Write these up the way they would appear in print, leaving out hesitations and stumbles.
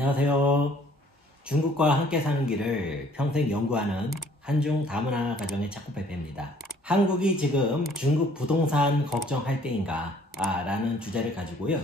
안녕하세요. 중국과 함께 사는 길을 평생 연구하는 한중 다문화 가정의 차코페페입니다. 한국이 지금 중국 부동산 걱정할 때인가 라는 주제를 가지고요.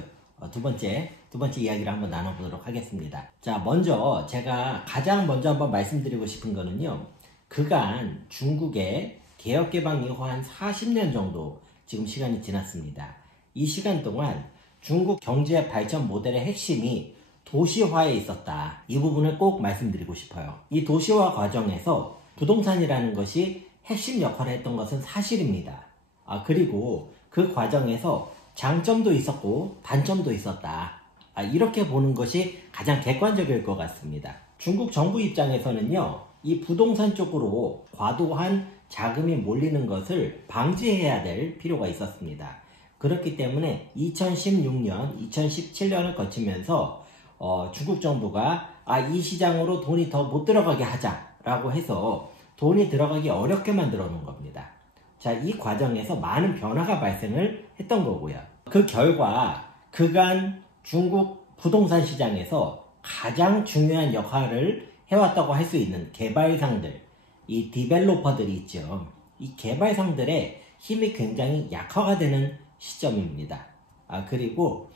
두 번째 이야기를 한번 나눠보도록 하겠습니다. 자, 먼저 제가 가장 먼저 한번 말씀드리고 싶은 거는요. 그간 중국의 개혁개방 이후 한 40년 정도 지금 시간이 지났습니다. 이 시간 동안 중국 경제 발전 모델의 핵심이 도시화에 있었다. 이 부분을 꼭 말씀드리고 싶어요. 이 도시화 과정에서 부동산이라는 것이 핵심 역할을 했던 것은 사실입니다. 그리고 그 과정에서 장점도 있었고 단점도 있었다. 이렇게 보는 것이 가장 객관적일 것 같습니다. 중국 정부 입장에서는요, 이 부동산 쪽으로 과도한 자금이 몰리는 것을 방지해야 될 필요가 있었습니다. 그렇기 때문에 2016년, 2017년을 거치면서 중국 정부가 이 시장으로 돈이 더 못 들어가게 하자라고 해서 돈이 들어가기 어렵게 만들어 놓은 겁니다. 자, 이 과정에서 많은 변화가 발생을 했던 거고요. 그 결과 그간 중국 부동산 시장에서 가장 중요한 역할을 해왔다고 할 수 있는 개발상들, 이 디벨로퍼들이 있죠. 이 개발상들의 힘이 굉장히 약화가 되는 시점입니다. 그리고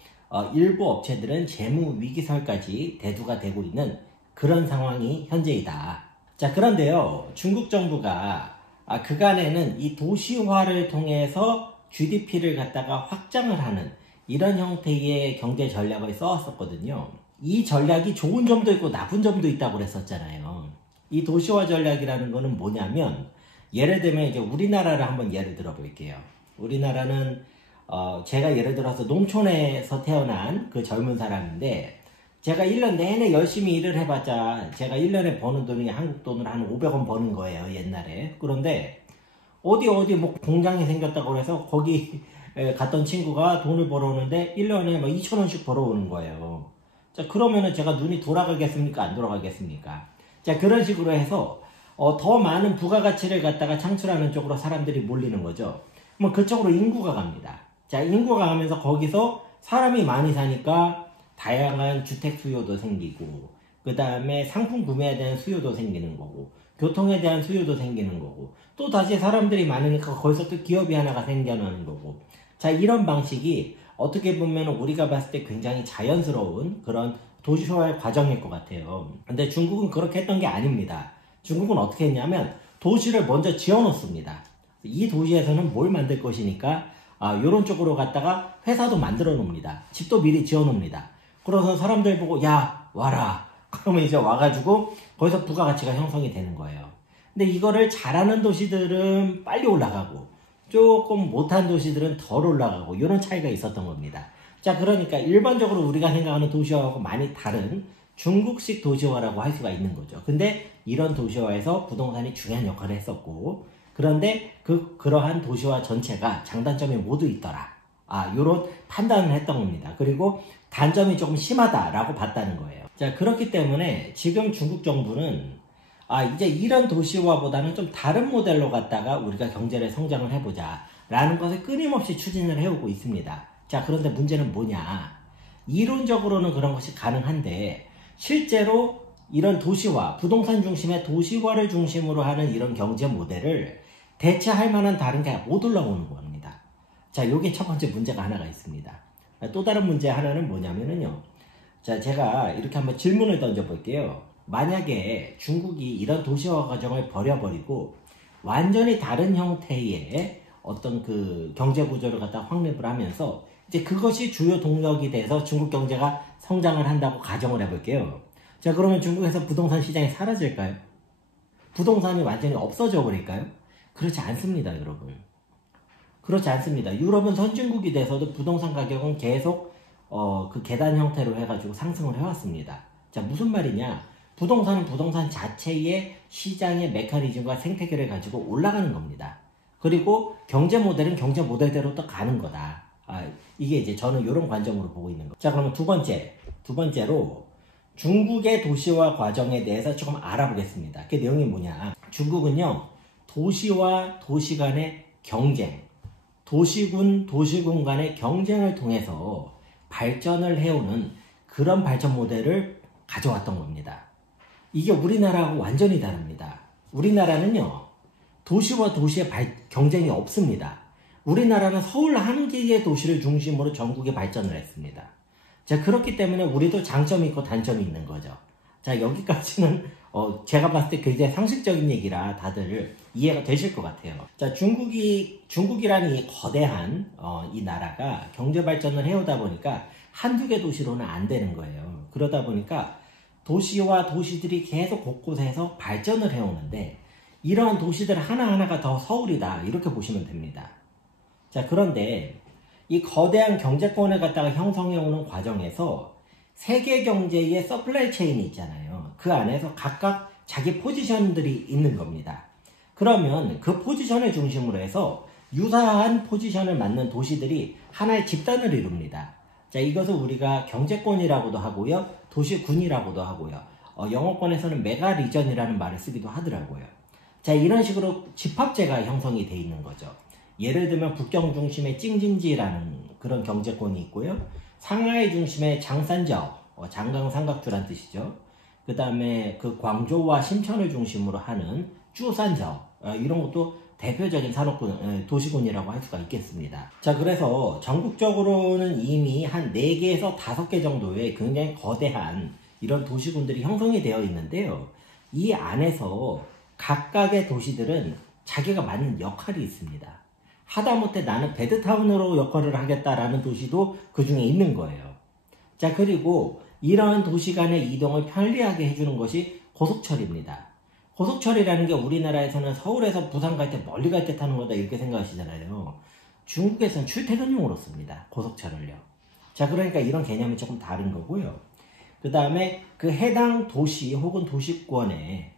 일부 업체들은 재무 위기설까지 대두가 되고 있는 그런 상황이 현재이다. 자, 그런데요, 중국 정부가 그간에는 이 도시화를 통해서 GDP를 갖다가 확장을 하는 이런 형태의 경제 전략을 써왔었거든요. 이 전략이 좋은 점도 있고 나쁜 점도 있다고 그랬었잖아요. 이 도시화 전략이라는 거는 뭐냐면, 예를 들면 이제 우리나라를 한번 예를 들어 볼게요. 우리나라는 제가 예를 들어서 농촌에서 태어난 그 젊은 사람인데, 제가 1년 내내 열심히 일을 해봤자 제가 1년에 버는 돈이 한국 돈으로 한 500원 버는 거예요, 옛날에. 그런데 어디 뭐 공장이 생겼다고 해서 거기 갔던 친구가 돈을 벌어오는데 1년에 막 2,000원씩 벌어오는 거예요. 자, 그러면은 제가 눈이 돌아가겠습니까? 안 돌아가겠습니까? 자, 그런 식으로 해서 더 많은 부가가치를 갖다가 창출하는 쪽으로 사람들이 몰리는 거죠. 뭐 그쪽으로 인구가 갑니다. 자, 인구가 가면서 거기서 사람이 많이 사니까 다양한 주택 수요도 생기고, 그 다음에 상품 구매에 대한 수요도 생기는 거고, 교통에 대한 수요도 생기는 거고, 또 다시 사람들이 많으니까 거기서 또 기업이 하나가 생겨나는 거고. 자, 이런 방식이 어떻게 보면 우리가 봤을 때 굉장히 자연스러운 그런 도시화의 과정일 것 같아요. 근데 중국은 그렇게 했던 게 아닙니다. 중국은 어떻게 했냐면 도시를 먼저 지어 놓습니다. 이 도시에서는 뭘 만들 것이니까 요런 쪽으로 갔다가 회사도 만들어 놓습니다. 집도 미리 지어 놓습니다. 그래서 사람들 보고 야 와라, 그러면 이제 와가지고 거기서 부가가치가 형성이 되는 거예요. 근데 이거를 잘하는 도시들은 빨리 올라가고 조금 못한 도시들은 덜 올라가고, 이런 차이가 있었던 겁니다. 자, 그러니까 일반적으로 우리가 생각하는 도시화하고 많이 다른 중국식 도시화라고 할 수가 있는 거죠. 근데 이런 도시화에서 부동산이 중요한 역할을 했었고, 그런데 그러한 도시화 전체가 장단점이 모두 있더라. 요런 판단을 했던 겁니다. 그리고 단점이 조금 심하다라고 봤다는 거예요. 자, 그렇기 때문에 지금 중국 정부는 이제 이런 도시화보다는 좀 다른 모델로 갖다가 우리가 경제를 성장을 해보자 라는 것을 끊임없이 추진을 해오고 있습니다. 자, 그런데 문제는 뭐냐? 이론적으로는 그런 것이 가능한데 실제로 이런 도시화, 부동산 중심의 도시화를 중심으로 하는 이런 경제 모델을 대체할 만한 다른 게 못 올라오는 겁니다. 자, 요게 첫 번째 문제가 하나가 있습니다. 또 다른 문제 하나는 뭐냐면요. 자, 제가 이렇게 한번 질문을 던져볼게요. 만약에 중국이 이런 도시화 과정을 버려버리고 완전히 다른 형태의 어떤 그 경제 구조를 갖다 확립을 하면서 이제 그것이 주요 동력이 돼서 중국 경제가 성장을 한다고 가정을 해볼게요. 자, 그러면 중국에서 부동산 시장이 사라질까요? 부동산이 완전히 없어져 버릴까요? 그렇지 않습니다, 여러분. 그렇지 않습니다. 유럽은 선진국이 돼서도 부동산 가격은 계속 그 계단 형태로 해가지고 상승을 해왔습니다. 자, 무슨 말이냐? 부동산은 부동산 자체의 시장의 메커니즘과 생태계를 가지고 올라가는 겁니다. 그리고 경제 모델은 경제 모델대로 또 가는 거다. 이게 이제 저는 이런 관점으로 보고 있는 거죠. 자, 그러면 두 번째로 중국의 도시화 과정에 대해서 조금 알아보겠습니다. 그 내용이 뭐냐? 중국은요, 도시와 도시 간의 경쟁, 도시군 간의 경쟁을 통해서 발전을 해오는 그런 발전 모델을 가져왔던 겁니다. 이게 우리나라하고 완전히 다릅니다. 우리나라는요, 도시와 도시의 경쟁이 없습니다. 우리나라는 서울 한 개의 도시를 중심으로 전국에 발전을 했습니다. 자, 그렇기 때문에 우리도 장점이 있고 단점이 있는 거죠. 자, 여기까지는 제가 봤을 때 굉장히 상식적인 얘기라 다들 이해가 되실 것 같아요. 자, 중국이라는 이 거대한 이 나라가 경제 발전을 해오다 보니까 한두 개 도시로는 안 되는 거예요. 그러다 보니까 도시와 도시들이 계속 곳곳에서 발전을 해오는데, 이러한 도시들 하나하나가 더 서울이다, 이렇게 보시면 됩니다. 자, 그런데 이 거대한 경제권을 갖다가 형성해오는 과정에서 세계 경제의 서플라이 체인이 있잖아요. 그 안에서 각각 자기 포지션들이 있는 겁니다. 그러면 그 포지션을 중심으로 해서 유사한 포지션을 맡는 도시들이 하나의 집단을 이룹니다. 자, 이것을 우리가 경제권이라고도 하고요, 도시군이라고도 하고요, 영어권에서는 메가 리전이라는 말을 쓰기도 하더라고요. 자, 이런 식으로 집합제가 형성이 돼 있는 거죠. 예를 들면 북경 중심의 찡진지라는 그런 경제권이 있고요, 상하이 중심의 장산저, 장강삼각주란 뜻이죠. 그 다음에 그 광저우와 심천을 중심으로 하는 쭈산저, 이런 것도 대표적인 산업군, 도시군이라고 할 수가 있겠습니다. 자, 그래서 전국적으로는 이미 한 4개에서 5개 정도의 굉장히 거대한 이런 도시군들이 형성이 되어 있는데요, 이 안에서 각각의 도시들은 자기가 맡는 역할이 있습니다. 하다못해 나는 베드타운으로 역할을 하겠다라는 도시도 그 중에 있는 거예요. 자, 그리고 이러한 도시 간의 이동을 편리하게 해주는 것이 고속철입니다. 고속철이라는 게 우리나라에서는 서울에서 부산 갈 때 멀리 갈 때 타는 거다, 이렇게 생각하시잖아요. 중국에서는 출퇴근용으로 씁니다, 고속철을요. 자, 그러니까 이런 개념이 조금 다른 거고요. 그 다음에 그 해당 도시 혹은 도시군의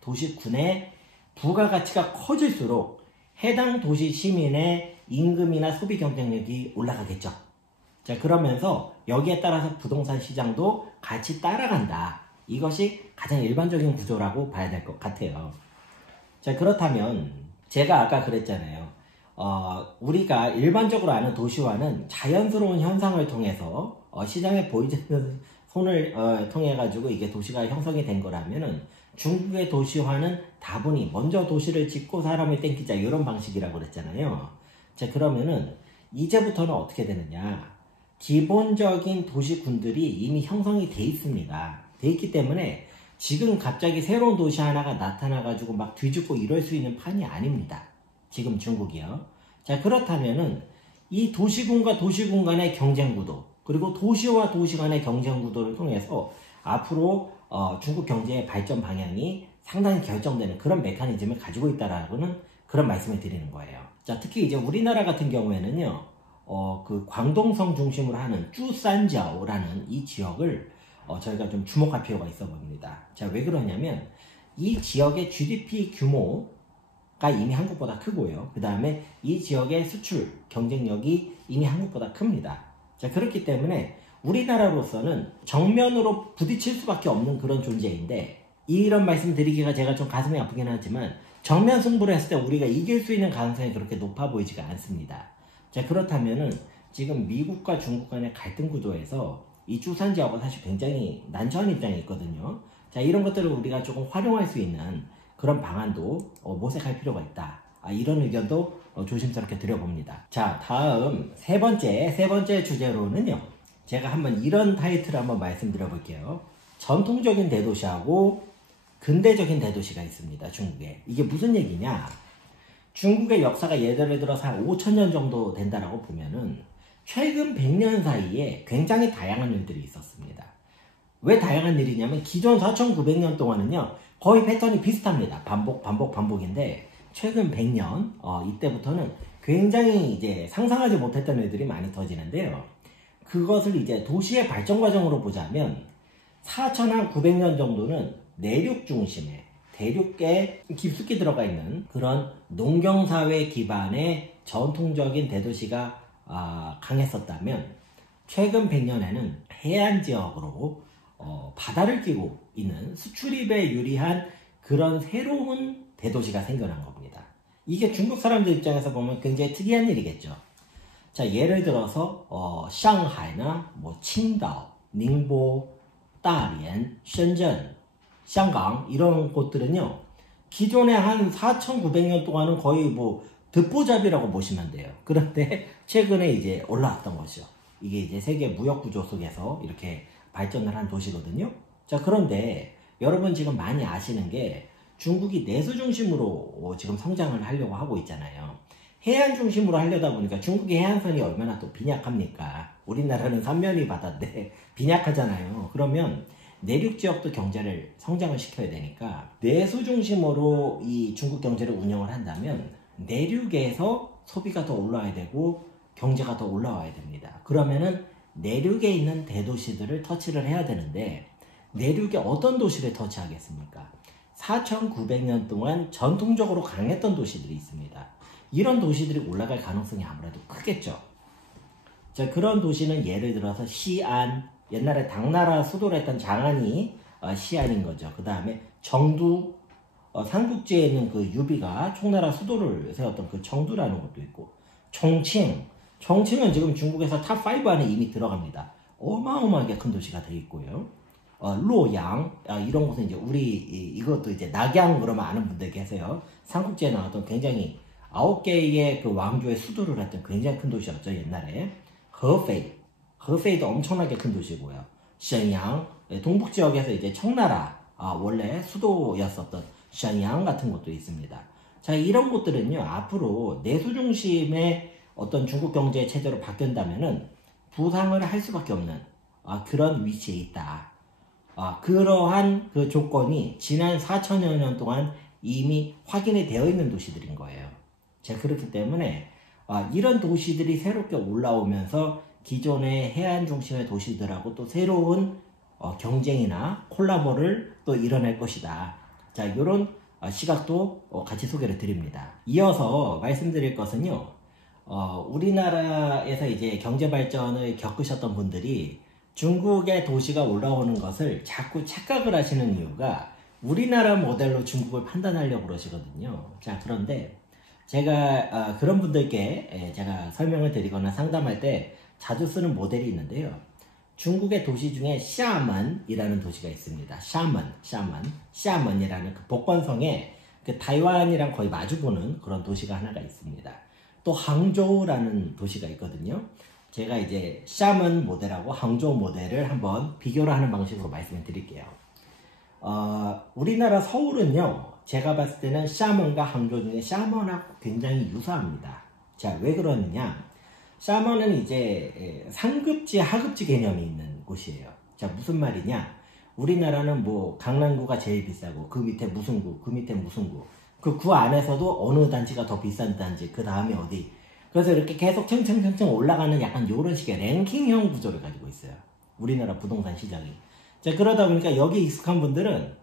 부가가치가 커질수록 해당 도시 시민의 임금이나 소비 경쟁력이 올라가겠죠. 자, 그러면서 여기에 따라서 부동산 시장도 같이 따라간다. 이것이 가장 일반적인 구조라고 봐야 될 것 같아요. 자, 그렇다면 제가 아까 그랬잖아요. 우리가 일반적으로 아는 도시화는 자연스러운 현상을 통해서 시장에 보이지 않는 손을 통해 가지고 이게 도시가 형성이 된 거라면은, 중국의 도시화는 다분히 먼저 도시를 짓고 사람을 땡기자, 이런 방식이라고 그랬잖아요. 자, 그러면은 이제부터는 어떻게 되느냐, 기본적인 도시군들이 이미 형성이 돼 있습니다. 돼 있기 때문에 지금 갑자기 새로운 도시 하나가 나타나 가지고 막 뒤집고 이럴 수 있는 판이 아닙니다, 지금 중국이요. 자, 그렇다면은 이 도시군과 도시군 간의 경쟁 구도, 그리고 도시와 도시 간의 경쟁 구도를 통해서 앞으로 중국 경제의 발전 방향이 상당히 결정되는 그런 메커니즘을 가지고 있다라고는 그런 말씀을 드리는 거예요. 자, 특히 이제 우리나라 같은 경우에는요, 그 광동성 중심으로 하는 쭈산저우라는 이 지역을 저희가 좀 주목할 필요가 있어 보입니다. 자, 왜 그러냐면 이 지역의 GDP 규모가 이미 한국보다 크고요, 그 다음에 이 지역의 수출 경쟁력이 이미 한국보다 큽니다. 자, 그렇기 때문에 우리나라로서는 정면으로 부딪힐 수밖에 없는 그런 존재인데, 이런 말씀 드리기가 제가 좀 가슴이 아프긴 하지만 정면 승부를 했을 때 우리가 이길 수 있는 가능성이 그렇게 높아 보이지가 않습니다. 자, 그렇다면은 지금 미국과 중국 간의 갈등 구도에서 이 쭈산지하고 사실 굉장히 난처한 입장이 있거든요. 자, 이런 것들을 우리가 조금 활용할 수 있는 그런 방안도 모색할 필요가 있다. 이런 의견도 조심스럽게 드려봅니다. 자, 다음 세 번째 주제로는요, 제가 한번 이런 타이틀을 한번 말씀드려 볼게요. 전통적인 대도시하고 근대적인 대도시가 있습니다, 중국에. 이게 무슨 얘기냐, 중국의 역사가 예를 들어서 한 5,000년 정도 된다라고 보면은 최근 100년 사이에 굉장히 다양한 일들이 있었습니다. 왜 다양한 일이냐면 기존 4,900년 동안은요 거의 패턴이 비슷합니다. 반복인데 최근 100년 이때부터는 굉장히 이제 상상하지 못했던 일들이 많이 터지는데요. 그것을 이제 도시의 발전 과정으로 보자면 4,900년 정도는 내륙 중심의 대륙에 깊숙이 들어가 있는 그런 농경사회 기반의 전통적인 대도시가 강했었다면, 최근 100년에는 해안 지역으로 바다를 끼고 있는 수출입에 유리한 그런 새로운 대도시가 생겨난 겁니다. 이게 중국 사람들 입장에서 보면 굉장히 특이한 일이겠죠. 자, 예를 들어서 상하이나 칭다오, 닝보, 다리안, 션전, 샹강 이런 곳들은요. 기존에 한 4,900년 동안은 거의 뭐 듣보잡이라고 보시면 돼요. 그런데 최근에 이제 올라왔던 거죠. 이게 이제 세계 무역 구조 속에서 이렇게 발전을 한 도시거든요. 자, 그런데 여러분 지금 많이 아시는 게 중국이 내수 중심으로 지금 성장을 하려고 하고 있잖아요. 해안 중심으로 하려다 보니까 중국의 해안선이 얼마나 또 빈약합니까? 우리나라는 삼면이 바다인데 빈약하잖아요. 그러면 내륙 지역도 경제를 성장을 시켜야 되니까 내수 중심으로 이 중국 경제를 운영을 한다면 내륙에서 소비가 더 올라와야 되고 경제가 더 올라와야 됩니다. 그러면은 내륙에 있는 대도시들을 터치를 해야 되는데 내륙에 어떤 도시를 터치하겠습니까? 4,900년 동안 전통적으로 강했던 도시들이 있습니다. 이런 도시들이 올라갈 가능성이 아무래도 크겠죠. 자, 그런 도시는 예를 들어서 시안, 옛날에 당나라 수도를 했던 장안이 시안인 거죠. 그 다음에 정두, 삼국지에 있는 그 유비가 총나라 수도를 세웠던 그 정두라는 것도 있고, 총칭은 지금 중국에서 탑5 안에 이미 들어갑니다. 어마어마하게 큰 도시가 되어 있고요. 로양, 이런 곳은 이제 이것도 이제 낙양 그러면 아는 분들 계세요. 삼국지에 나왔던 굉장히 9개의 그 왕조의 수도를 했던 굉장히 큰 도시였죠, 옛날에. 허페이도 엄청나게 큰 도시고요. 션양, 동북 지역에서 이제 청나라, 원래 수도였었던 션양 같은 곳도 있습니다. 자, 이런 곳들은요, 앞으로 내수 중심의 어떤 중국 경제 체제로 바뀐다면은 부상을 할 수밖에 없는 그런 위치에 있다. 그러한 그 조건이 지난 4천여 년 동안 이미 확인이 되어 있는 도시들인 거예요. 자, 그렇기 때문에 이런 도시들이 새롭게 올라오면서 기존의 해안 중심의 도시들하고 또 새로운 경쟁이나 콜라보를 또 이뤄낼 것이다. 자, 이런 시각도 같이 소개를 드립니다. 이어서 말씀드릴 것은요, 우리나라에서 이제 경제 발전을 겪으셨던 분들이 중국의 도시가 올라오는 것을 자꾸 착각을 하시는 이유가 우리나라 모델로 중국을 판단하려고 그러시거든요. 자, 그런데 제가 그런 분들께 제가 설명을 드리거나 상담할 때 자주 쓰는 모델이 있는데요. 중국의 도시 중에 샤먼이라는 도시가 있습니다. 샤먼이라는 그 복건성에 그 타이완이랑 거의 마주보는 그런 도시가 하나가 있습니다. 또 항저우라는 도시가 있거든요. 제가 이제 샤먼 모델하고 항저우 모델을 한번 비교를 하는 방식으로 말씀을 드릴게요. 우리나라 서울은요, 제가 봤을 때는 샤먼과 항저우 중에 샤먼하고 굉장히 유사합니다. 자, 왜 그러느냐? 샤먼은 이제 상급지, 하급지 개념이 있는 곳이에요. 자, 무슨 말이냐? 우리나라는 뭐 강남구가 제일 비싸고 그 밑에 무슨 구, 그 밑에 무슨 구, 그 구 안에서도 어느 단지가 더 비싼 단지, 그 다음에 어디. 그래서 이렇게 계속 층층층층 올라가는 약간 이런 식의 랭킹형 구조를 가지고 있어요. 우리나라 부동산 시장이. 자, 그러다 보니까 여기 익숙한 분들은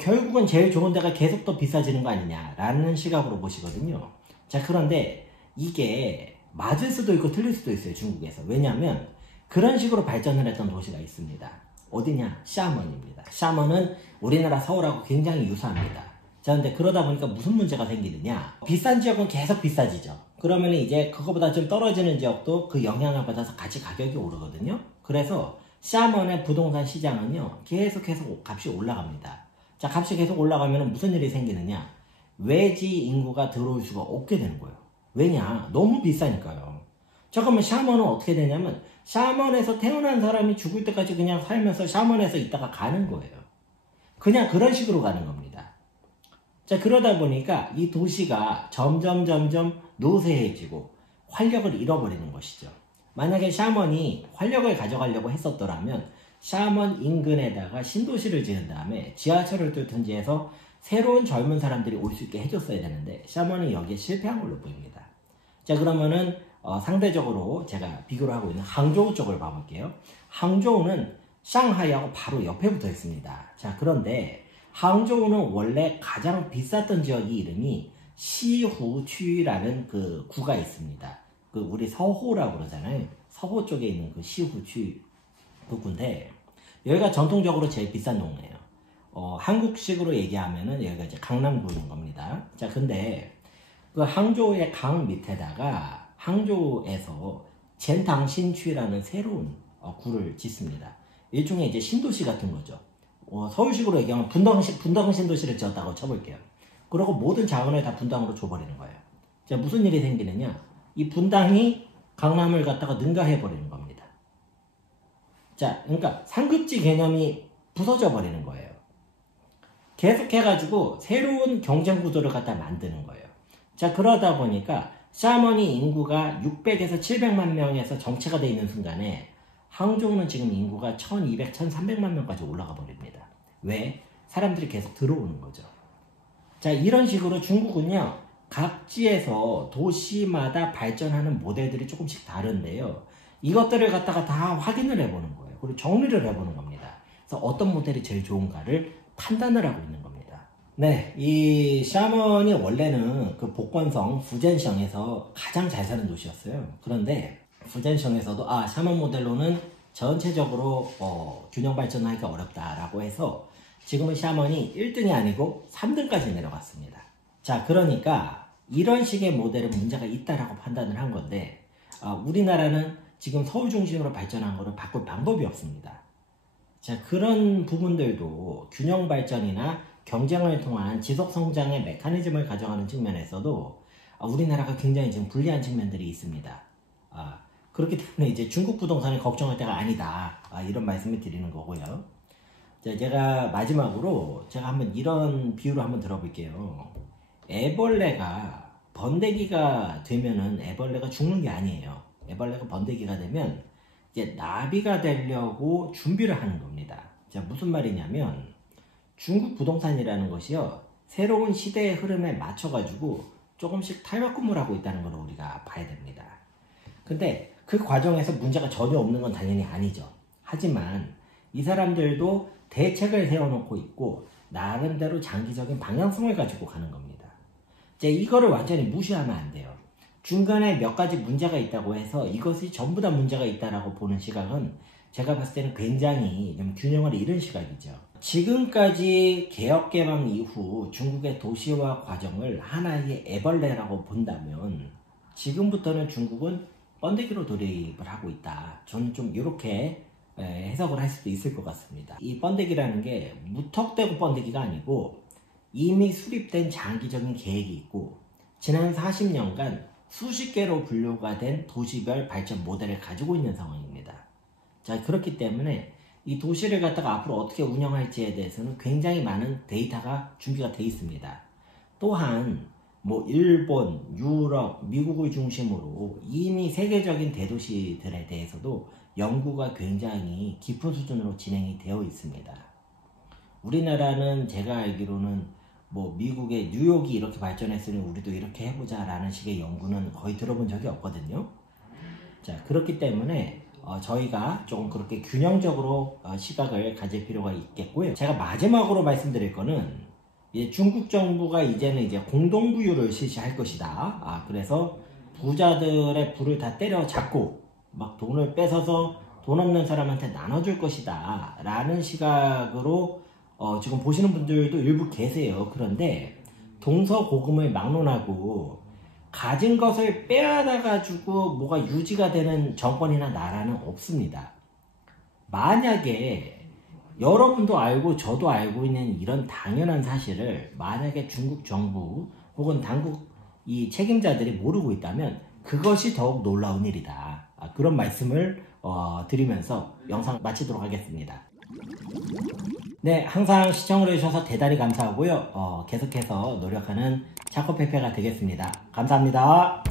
결국은 제일 좋은 데가 계속 더 비싸지는 거 아니냐라는 시각으로 보시거든요. 자, 그런데 이게 맞을 수도 있고 틀릴 수도 있어요, 중국에서. 왜냐하면 그런 식으로 발전을 했던 도시가 있습니다. 어디냐? 샤먼입니다. 샤먼은 우리나라 서울하고 굉장히 유사합니다. 자, 근데 그러다 보니까 무슨 문제가 생기느냐? 비싼 지역은 계속 비싸지죠. 그러면 이제 그거보다 좀 떨어지는 지역도 그 영향을 받아서 같이 가격이 오르거든요. 그래서 샤먼의 부동산 시장은요, 계속 값이 올라갑니다. 자, 값이 계속 올라가면 무슨 일이 생기느냐? 외지 인구가 들어올 수가 없게 되는 거예요. 왜냐? 너무 비싸니까요. 잠깐만, 샤먼은 어떻게 되냐면 샤먼에서 태어난 사람이 죽을 때까지 그냥 살면서 샤먼에서 있다가 가는 거예요. 그냥 그런 식으로 가는 겁니다. 자, 그러다 보니까 이 도시가 점점 노쇠해지고 활력을 잃어버리는 것이죠. 만약에 샤먼이 활력을 가져가려고 했었더라면 샤먼 인근에다가 신도시를 지은 다음에 지하철을 뚫든지 해서 새로운 젊은 사람들이 올 수 있게 해줬어야 되는데 샤먼은 여기에 실패한 걸로 보입니다. 자, 그러면은 상대적으로 제가 비교를 하고 있는 항저우 쪽을 봐볼게요. 항저우는 상하이하고 바로 옆에 붙어 있습니다. 자, 그런데 항저우는 원래 가장 비쌌던 지역이 이름이 시후区라는 그 구가 있습니다. 그 우리 서호라고 그러잖아요. 서호 쪽에 있는 그 시후区그 구인데 여기가 전통적으로 제일 비싼 동네예요. 한국식으로 얘기하면은 여기가 이제 강남구인 겁니다. 자, 근데 그 항저우의 강 밑에다가 항저우에서 젠당신취라는 새로운 구를 짓습니다. 일종의 이제 신도시 같은 거죠. 서울식으로 얘기하면 분당 신도시를 지었다고 쳐볼게요. 그리고 모든 자원을 다 분당으로 줘버리는 거예요. 자, 무슨 일이 생기느냐? 이 분당이 강남을 갖다가 능가해버리는 겁니다. 자, 그러니까 상급지 개념이 부서져 버리는 거예요. 계속해가지고 새로운 경쟁 구도를 갖다 만드는 거예요. 자, 그러다 보니까 샤머니 인구가 600에서 700만 명에서 정체가 되어 있는 순간에 항저우는 지금 인구가 1200, 1300만 명까지 올라가 버립니다. 왜? 사람들이 계속 들어오는 거죠. 자, 이런 식으로 중국은요, 각지에서 도시마다 발전하는 모델들이 조금씩 다른데요. 이것들을 갖다가 다 확인을 해보는 거예요. 그리고 정리를 해보는 겁니다. 그래서 어떤 모델이 제일 좋은가를 판단을 하고 있는 겁니다. 네, 이 샤먼이 원래는 그 복건성 후젠성에서 가장 잘 사는 도시였어요. 그런데 후젠성에서도 샤먼 모델로는 전체적으로 균형 발전하기가 어렵다라고 해서 지금은 샤먼이 1등이 아니고 3등까지 내려갔습니다. 자, 그러니까 이런 식의 모델은 문제가 있다라고 판단을 한 건데 우리나라는 지금 서울 중심으로 발전한 거를 바꿀 방법이 없습니다. 자, 그런 부분들도 균형 발전이나 경쟁을 통한 지속 성장의 메커니즘을 가져가는 측면에서도 우리나라가 굉장히 지금 불리한 측면들이 있습니다. 그렇기 때문에 이제 중국 부동산을 걱정할 때가 아니다. 이런 말씀을 드리는 거고요. 자, 제가 마지막으로 제가 한번 이런 비유를 한번 들어볼게요. 애벌레가 번데기가 되면은 애벌레가 죽는 게 아니에요. 애벌레가 번데기가 되면 이제 나비가 되려고 준비를 하는 겁니다. 자, 무슨 말이냐면 중국 부동산이라는 것이요, 새로운 시대의 흐름에 맞춰가지고 조금씩 탈바꿈을 하고 있다는 걸 우리가 봐야 됩니다. 근데 그 과정에서 문제가 전혀 없는 건 당연히 아니죠. 하지만 이 사람들도 대책을 세워놓고 있고 나름대로 장기적인 방향성을 가지고 가는 겁니다. 이제 이거를 완전히 무시하면 안 돼요. 중간에 몇 가지 문제가 있다고 해서 이것이 전부 다 문제가 있다라고 보는 시각은 제가 봤을 때는 굉장히 좀 균형을 잃은 시각이죠. 지금까지 개혁개방 이후 중국의 도시화 과정을 하나의 애벌레라고 본다면 지금부터는 중국은 번데기로 돌입을 하고 있다. 저는 좀 이렇게 해석을 할 수도 있을 것 같습니다. 이 번데기라는 게 무턱대고 번데기가 아니고 이미 수립된 장기적인 계획이 있고 지난 40년간 수십 개로 분류가 된 도시별 발전 모델을 가지고 있는 상황입니다. 자, 그렇기 때문에 이 도시를 갖다가 앞으로 어떻게 운영할지에 대해서는 굉장히 많은 데이터가 준비가 되어 있습니다. 또한 일본, 유럽, 미국을 중심으로 이미 세계적인 대도시들에 대해서도 연구가 굉장히 깊은 수준으로 진행이 되어 있습니다. 우리나라는 제가 알기로는 미국의 뉴욕이 이렇게 발전했으니 우리도 이렇게 해보자 라는 식의 연구는 거의 들어본 적이 없거든요. 자, 그렇기 때문에 저희가 조금 그렇게 균형적으로 시각을 가질 필요가 있겠고요. 제가 마지막으로 말씀드릴 거는 중국 정부가 이제는 이제 공동부유를 실시할 것이다. 그래서 부자들의 부를 다 때려잡고 막 돈을 뺏어서 돈 없는 사람한테 나눠줄 것이다 라는 시각으로 지금 보시는 분들도 일부 계세요. 그런데 동서고금을 막론하고 가진 것을 빼앗아 가지고 뭐가 유지가 되는 정권이나 나라는 없습니다. 만약에 여러분도 알고 저도 알고 있는 이런 당연한 사실을 만약에 중국 정부 혹은 당국 이 책임자들이 모르고 있다면 그것이 더욱 놀라운 일이다. 그런 말씀을 드리면서 영상 마치도록 하겠습니다. 네, 항상 시청을 해주셔서 대단히 감사하고요. 계속해서 노력하는 차코페페가 되겠습니다. 감사합니다.